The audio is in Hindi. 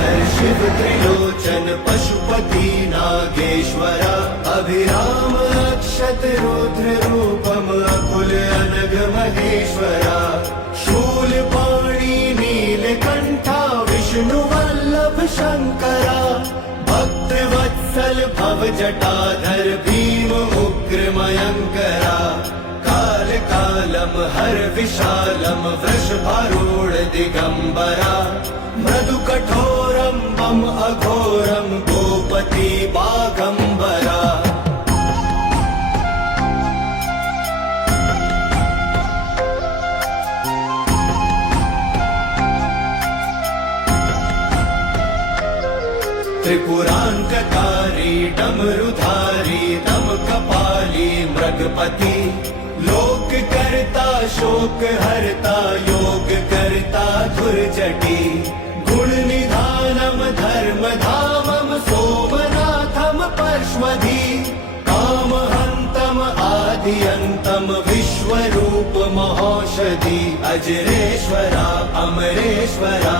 जटाधर शिव त्रिलोचन पशुपति नागेश्वरा अभिराम अक्षत रुद्र रूपम अकुल अनघ महेश्वरा शूलपाणि नीलकंठा विष्णु वल्लभ शंकरा भक्तवत्सल भव जटाधर भीम उग्र मयंकरा काल कालम हर विशालम वृषभारूढ़ दिगंबरा मृदु कठोरम बम अघोरम गोपति बागंबरा त्रिपुरांतकारी डमरुधारी दम कपाली मृगपति लोक करता शोक हरता योग करता धुर्जटी गुण निधानम धर्म धामम सोमनाथम परश्वधी काम हंतम आदियंतम विश्वरूप महौषधि अजरेश्वरा अमरेश्वरा